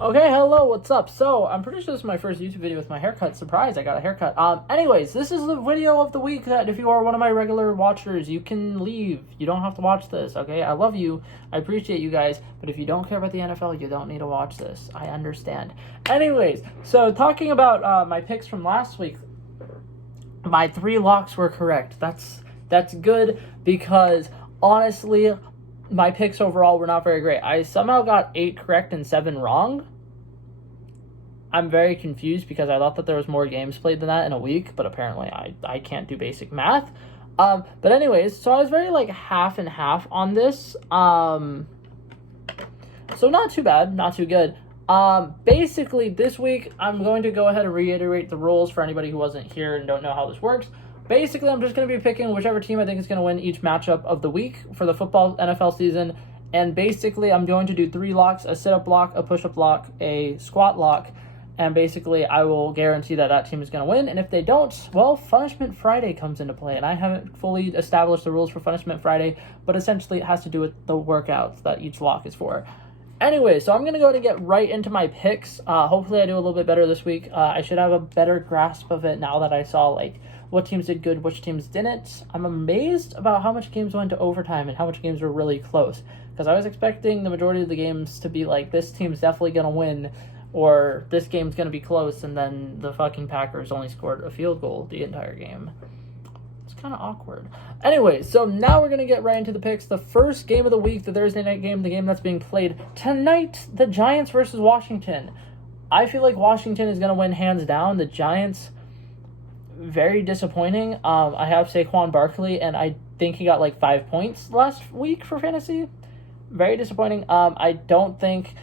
Okay, hello, what's up? So, I'm pretty sure this is my first YouTube video with my haircut. Surprise, I got a haircut. Anyways, this is the video of the week that if you are one of my regular watchers, you can leave. You don't have to watch this, okay? I love you. I appreciate you guys. But if you don't care about the NFL, you don't need to watch this. I understand. Anyways, so talking about my picks from last week, my 3 locks were correct. That's good because, honestly, my picks overall were not very great. I somehow got 8 correct and 7 wrong. I'm very confused because I thought that there was more games played than that in a week, but apparently I can't do basic math. But anyways, so I was very half and half on this. So not too bad, not too good. Basically this week I'm going to go ahead and reiterate the rules for anybody who wasn't here and don't know how this works. Basically, I'm just going to be picking whichever team I think is going to win each matchup of the week for the football NFL season. And basically, I'm going to do 3 locks, a sit-up lock, a push-up lock, a squat lock. And basically, I will guarantee that that team is going to win. And if they don't, well, Punishment Friday comes into play. And I haven't fully established the rules for Punishment Friday, but essentially it has to do with the workouts that each lock is for. Anyway, so I'm going to go ahead and get right into my picks. Hopefully, I do a little bit better this week. I should have a better grasp of it now that I saw, what teams did good, which teams didn't. I'm amazed about how much games went to overtime and how much games were really close. Because I was expecting the majority of the games to be this team's definitely going to win, or this game's going to be close, and then the fucking Packers only scored a field goal the entire game. It's kind of awkward. Anyway, so now we're going to get right into the picks. The first game of the week, the Thursday night game, the game that's being played tonight, the Giants versus Washington. I feel like Washington is going to win hands down. The Giants, very disappointing. I have Saquon Barkley, and I think he got 5 points last week for fantasy. Very disappointing. I don't think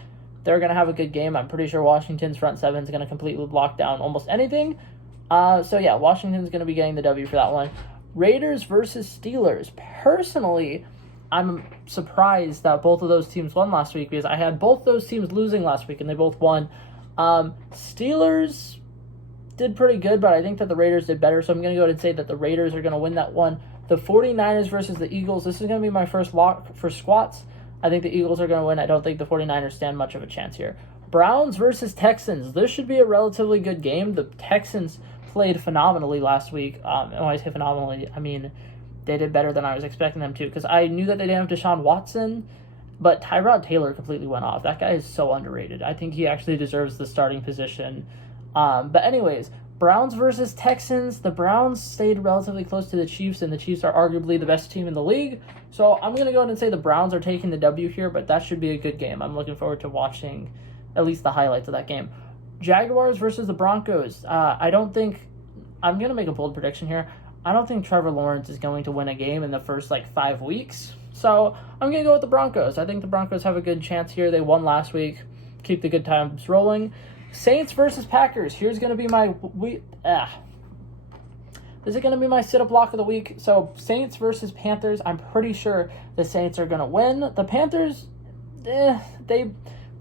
they're going to have a good game. I'm pretty sure Washington's front seven is going to completely lock down almost anything. So yeah, Washington's going to be getting the W for that one. Raiders versus Steelers. Personally, I'm surprised that both of those teams won last week because I had both those teams losing last week, and they both won. Steelers did pretty good, but I think that the Raiders did better, so I'm going to go ahead and say that the Raiders are going to win that one. The 49ers versus the Eagles. This is going to be my first lock for squats. I think the Eagles are going to win. I don't think the 49ers stand much of a chance here. Browns versus Texans. This should be a relatively good game. The Texans played phenomenally last week. And when I say phenomenally, I mean they did better than I was expecting them to, because I knew that they didn't have Deshaun Watson, but Tyrod Taylor completely went off. That guy is so underrated. I think he actually deserves the starting position. But anyways, Browns versus Texans. The Browns stayed relatively close to the Chiefs, and the Chiefs are arguably the best team in the league. So I'm going to go ahead and say the Browns are taking the W here, but that should be a good game. I'm looking forward to watching at least the highlights of that game. Jaguars versus the Broncos. I'm going to make a bold prediction here. I don't think Trevor Lawrence is going to win a game in the first 5 weeks. So I'm going to go with the Broncos. I think the Broncos have a good chance here. They won last week. Keep the good times rolling. Saints versus Packers. Here's going to be my This is going to be my sit-up block of the week. So Saints versus Panthers. I'm pretty sure the Saints are going to win. The Panthers, they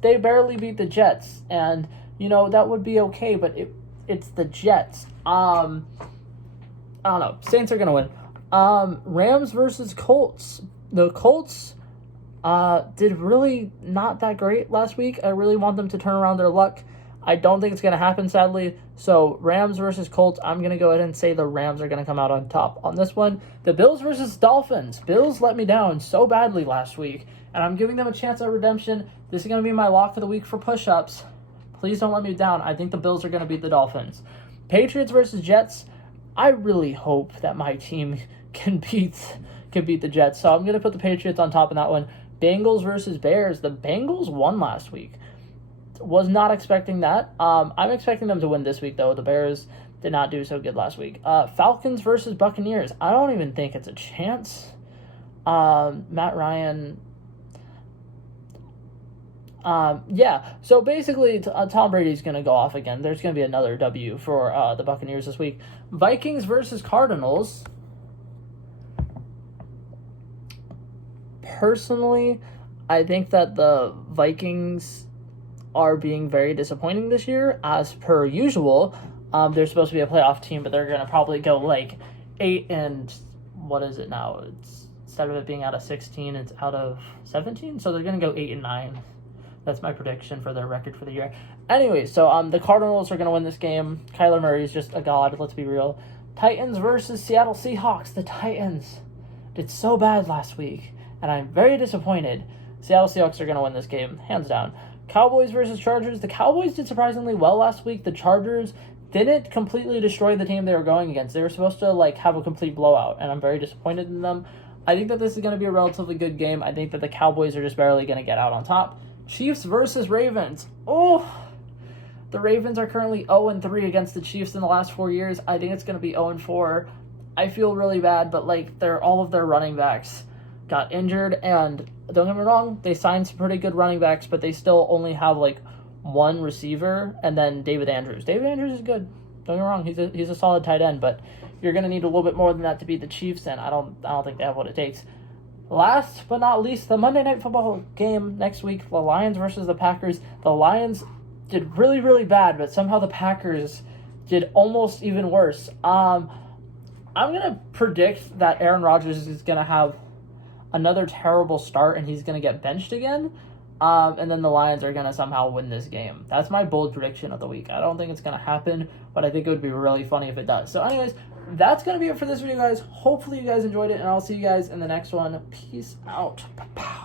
barely beat the Jets, and that would be okay. But it's the Jets. I don't know. Saints are going to win. Rams versus Colts. The Colts did really not that great last week. I really want them to turn around their luck. I don't think it's going to happen, sadly. So Rams versus Colts, I'm going to go ahead and say the Rams are going to come out on top on this one. The Bills versus Dolphins. Bills let me down so badly last week, and I'm giving them a chance at redemption. This is going to be my lock of the week for push-ups. Please don't let me down. I think the Bills are going to beat the Dolphins. Patriots versus Jets. I really hope that my team can beat the Jets. So I'm going to put the Patriots on top of that one. Bengals versus Bears. The Bengals won last week. Was not expecting that. I'm expecting them to win this week, though. The Bears did not do so good last week. Falcons versus Buccaneers. I don't even think it's a chance. Matt Ryan. Yeah. So basically, Tom Brady's going to go off again. There's going to be another W for the Buccaneers this week. Vikings versus Cardinals. Personally, I think that the Vikings are being very disappointing this year, as per usual. They're supposed to be a playoff team, but they're going to probably go 8 and what is it now? It's instead of it being out of 16, it's out of 17, so they're going to go 8 and 9. That's my prediction for their record for the year. Anyway, so the Cardinals are going to win this game. Kyler Murray is just a god, let's be real. Titans versus Seattle Seahawks. The Titans did so bad last week, and I'm very disappointed. Seattle Seahawks are going to win this game, hands down. Cowboys versus Chargers. The Cowboys did surprisingly well last week. The Chargers didn't completely destroy the team they were going against. They were supposed to have a complete blowout, and I'm very disappointed in them. I think that this is going to be a relatively good game. I think that the Cowboys are just barely going to get out on top. Chiefs versus Ravens. Oh, the Ravens are currently 0-3 against the Chiefs in the last 4 years. I think it's going to be 0-4. I feel really bad, but all of their running backs got injured, and don't get me wrong, they signed some pretty good running backs, but they still only have one receiver, and then David Andrews. David Andrews is good. Don't get me wrong, he's a solid tight end, but you're going to need a little bit more than that to beat the Chiefs, and I don't think they have what it takes. Last but not least, the Monday Night Football game next week, the Lions versus the Packers. The Lions did really, really bad, but somehow the Packers did almost even worse. I'm going to predict that Aaron Rodgers is going to have another terrible start, and he's going to get benched again. And then the Lions are going to somehow win this game. That's my bold prediction of the week. I don't think it's going to happen, but I think it would be really funny if it does. So anyways, that's going to be it for this video, guys. Hopefully you guys enjoyed it, and I'll see you guys in the next one. Peace out. Pow.